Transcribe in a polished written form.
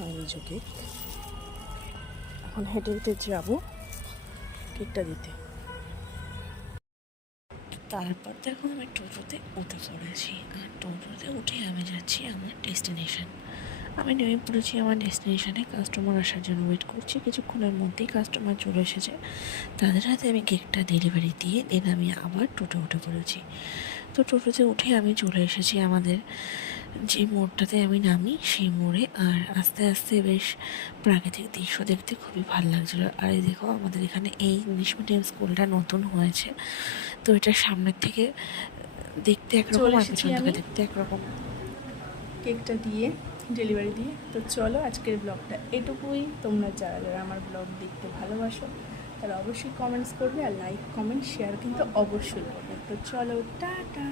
আনিজো cake. এখন হেঁটে হেঁটে যাবো কেকটা দিতে। তারপর দেখো আমি টোটোতে উঠে পড়েছি, আর টোটোতে উঠে আমি যাচ্ছি আমার ডেস্টিনেশন। আমি নেমে পড়েছি আমার ডেস্টিনেশনে। কাস্টমার আসার জন্য ওয়েট করছি, কিছুক্ষণের মধ্যেই কাস্টমার চলে এসেছে। তাদের হাতে আমি কেকটা ডেলিভারি দিয়ে দেন আমি আবার টোটো উঠে পড়েছি। তো টোটোতে উঠে আমি চলে এসেছি আমাদের যে মোড়টাতে আমি নামি সেই মোড়ে। আর আস্তে আস্তে বেশ প্রাকৃতিক দৃশ্য দেখতে খুবই ভালো লাগছিলো। আর এই দেখো আমাদের এখানে এই ইংলিশ মিডিয়াম স্কুলটা নতুন হয়েছে, তো এটা সামনের থেকে দেখতে একরকম আর পেছন থেকে দেখতে একরকম। কেকটা দিয়ে ডেলিভারি দিয়ে তো চলো আজকের ব্লগটা এটুকুই। তোমরা যারা যারা আমার ব্লগ দেখতে ভালোবাসো তারা অবশ্যই কমেন্টস করবে, আর লাইক কমেন্ট শেয়ার কিন্তু অবশ্যই করবে। তো চলো টাটা।